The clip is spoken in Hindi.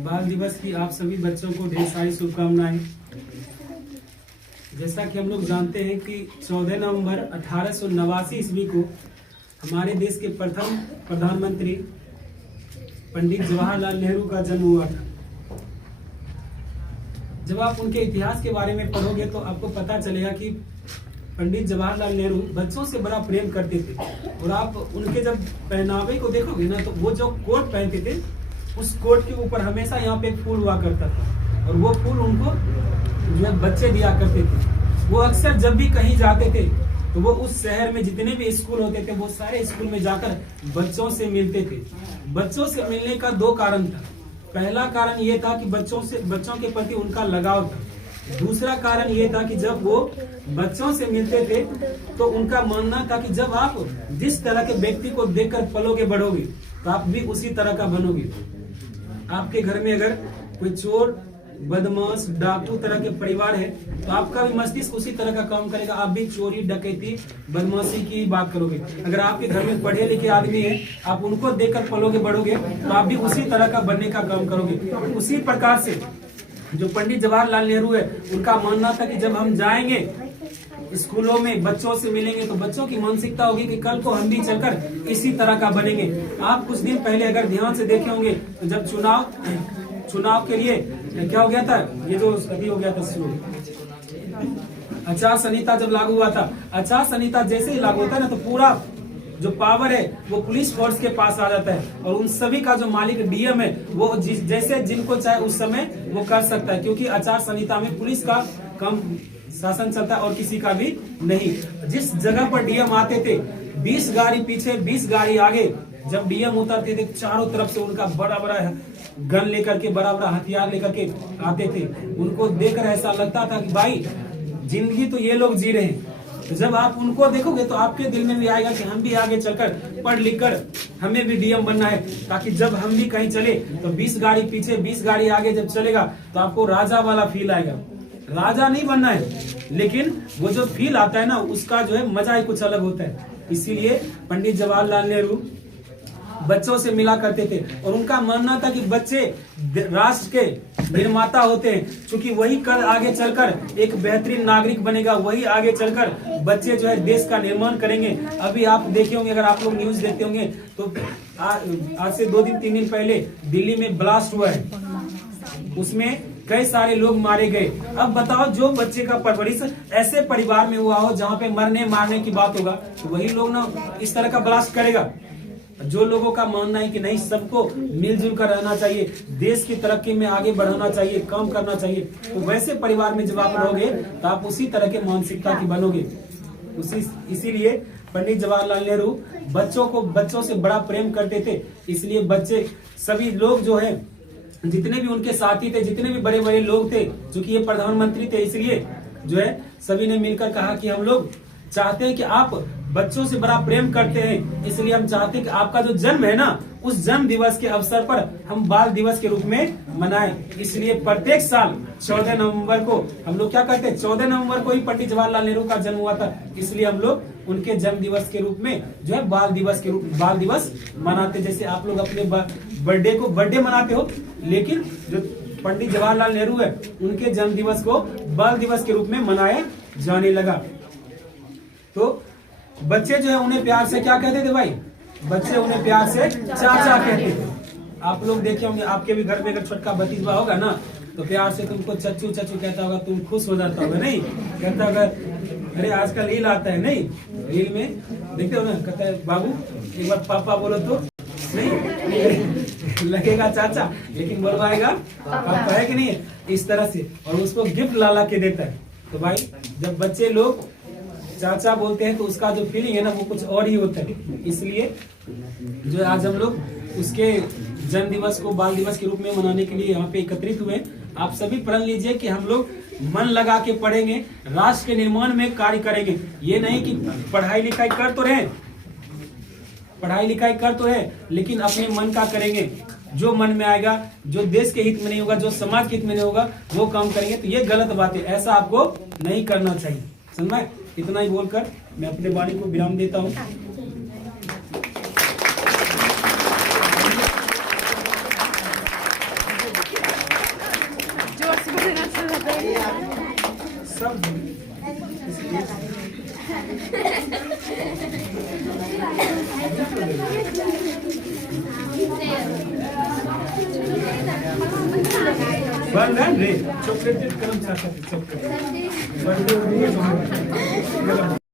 बाल दिवस की आप सभी बच्चों को ढेर सारी शुभकामनाएं। जैसा कि हम लोग जानते हैं कि 14 नवंबर 1889 ईस्वी को हमारे देश के प्रथम प्रधानमंत्री पंडित जवाहरलाल नेहरू का जन्म हुआ था। जब आप उनके इतिहास के बारे में पढ़ोगे तो आपको पता चलेगा कि पंडित जवाहरलाल नेहरू बच्चों से बड़ा प्रेम करते थे। और आप उनके जब पहनावे को देखोगे ना, तो वो जो कोट पहनते थे, उस कोट के ऊपर हमेशा यहाँ पे एक फूल हुआ करता था, और वो फूल उनको जो है बच्चे दिया करते थे। वो अक्सर जब भी कहीं जाते थे तो वो उस शहर में जितने भी स्कूल होते थे, वो सारे स्कूल में जाकर बच्चों से मिलते थे। बच्चों से मिलने का दो कारण था। पहला कारण ये था कि बच्चों के प्रति उनका लगाव था। दूसरा कारण ये था कि जब वो बच्चों से मिलते थे तो उनका मानना था कि जब आप जिस तरह के व्यक्ति को देखकर पलोगे बढ़ोगे तो आप भी उसी तरह का बनोगे। आपके घर में अगर कोई चोर, बदमाश, डाकू तरह के परिवार है तो आपका भी मस्तिष्क उसी तरह का काम करेगा। आप भी चोरी, डकैती, बदमाशी की बात करोगे। अगर आपके घर में पढ़े लिखे आदमी है, आप उनको देखकर पलोगे बढ़ोगे तो आप भी उसी तरह का बनने का काम करोगे। उसी प्रकार से जो पंडित जवाहरलाल नेहरू है, उनका मानना था कि जब हम जाएंगे स्कूलों में, बच्चों से मिलेंगे, तो बच्चों की मानसिकता होगी कि कल को हम भी चलकर इसी तरह का बनेंगे। आप कुछ दिन पहले अगर ध्यान से देखे होंगे तो जब चुनाव के लिए क्या हो गया था, ये जो अभी हो गया था शुरू, आचार संहिता जब लागू हुआ था, आचार संहिता जैसे ही लागू होता है ना, तो पूरा जो पावर है वो पुलिस फोर्स के पास आ जाता है, और उन सभी का जो मालिक डीएम है वो जैसे जिनको चाहे उस समय वो कर सकता है, क्योंकि आचार संहिता में पुलिस का कम शासन चलता है और किसी का भी नहीं। जिस जगह पर डीएम आते थे, 20 गाड़ी पीछे 20 गाड़ी आगे, जब डीएम उतरते थे चारों तरफ से उनका बड़ा बड़ा गन लेकर के, बड़ा बड़ा हथियार लेकर के आते थे। उनको देखकर ऐसा लगता था कि भाई जिंदगी तो ये लोग जी रहे हैं। तो जब आप उनको देखोगे तो आपके दिल में भी आएगा कि हम भी आगे चलकर पढ़ लिख कर हमें भी डीएम बनना है, ताकि जब हम भी कहीं चले तो 20 गाड़ी पीछे 20 गाड़ी आगे जब चलेगा तो आपको राजा वाला फील आएगा। राजा नहीं बनना है, लेकिन वो जो फील आता है ना, उसका जो है मजा ही कुछ अलग होता है। इसीलिए पंडित जवाहरलाल नेहरू बच्चों से मिला करते थे, और उनका मानना था कि बच्चे राष्ट्र के निर्माता होते हैं, क्योंकि वही कल आगे चलकर एक बेहतरीन नागरिक बनेगा, वही आगे चलकर बच्चे जो है देश का निर्माण करेंगे। अभी आप देखे होंगे, अगर आप लोग न्यूज देखते होंगे तो आज से 2 दिन 3 दिन पहले दिल्ली में ब्लास्ट हुआ है, उसमें कई सारे लोग मारे गए। अब बताओ, जो बच्चे का परवरिश ऐसे परिवार में हुआ हो जहाँ पे मरने मारने की बात होगा, तो वही लोग ना इस तरह का ब्लास्ट करेगा। जो लोगों का मानना है कि नहीं, सबको मिलजुल कर रहना चाहिए, देश की तरक्की में आगे बढ़ाना चाहिए, काम करना चाहिए, तो वैसे परिवार में जब आप रहोगे तो आप उसी तरह के मानसिकता की बनोगे। इसीलिए पंडित जवाहरलाल नेहरू बच्चों से बड़ा प्रेम करते थे। इसलिए बच्चे सभी लोग जो है, जितने भी उनके साथी थे, जितने भी बड़े बड़े लोग थे, चूंकि ये प्रधानमंत्री थे, इसलिए जो है सभी ने मिलकर कहा कि हम लोग चाहते हैं कि आप बच्चों से बड़ा प्रेम करते हैं, इसलिए हम चाहते हैं कि आपका जो जन्म है ना, उस जन्म दिवस के अवसर पर हम बाल दिवस के रूप में मनाएं। इसलिए प्रत्येक साल 14 नवंबर को हम लोग क्या करते हैं, 14 नवंबर को ही पंडित जवाहरलाल नेहरू का जन्म हुआ था, इसलिए हम लोग उनके जन्म दिवस के रूप में जो है बाल दिवस मनाते। जैसे आप लोग अपने बर्थडे को बर्थडे मनाते हो, लेकिन जो पंडित जवाहरलाल नेहरू है, उनके जन्म दिवस को बाल दिवस के रूप में मनाया जाने लगा। तो बच्चे जो है उन्हें प्यार से क्या कहते थे भाई, बच्चे उन्हें प्यार से चाचा कहते थे। आप लोग देखे होंगे, आपके भी घर में अगर छोटका भतीजा होगा ना, तो प्यार से तुमको चच्चू चच्चू कहता होगा, तुम खुश हो जाता होगा, नहीं कहता होगा। अरे आजकल रील आता है, नहीं रील में देखते हो ना, कहता है बाबू एक बार पापा बोलो तो नहीं लगेगा चाचा, लेकिन बोलवाएगा पापा, है कि नहीं, इस तरह से, और उसको गिफ्ट ला के देता है। तो भाई जब बच्चे लोग चाचा बोलते हैं तो उसका जो फीलिंग है ना, वो कुछ और ही होता है। इसलिए जो आज हम लोग उसके जन्म दिवस को बाल दिवस के रूप में मनाने के लिए यहाँ पे एकत्रित हुए। आप सभी प्रण लीजिए कि हम लोग मन लगा के पढ़ेंगे, राष्ट्र के निर्माण में कार्य करेंगे। ये नहीं कि पढ़ाई लिखाई कर तो रहे, लेकिन अपने मन का करेंगे। जो मन में आएगा, जो देश के हित में नहीं होगा, जो समाज के हित में नहीं होगा, वो काम करेंगे। तो ये गलत बात है, ऐसा आपको नहीं करना चाहिए। समझ में? इतना ही बोलकर मैं अपने वाणी को विराम देता हूँ। सब बन रे चॉकलेट कर्मचारी चॉकलेट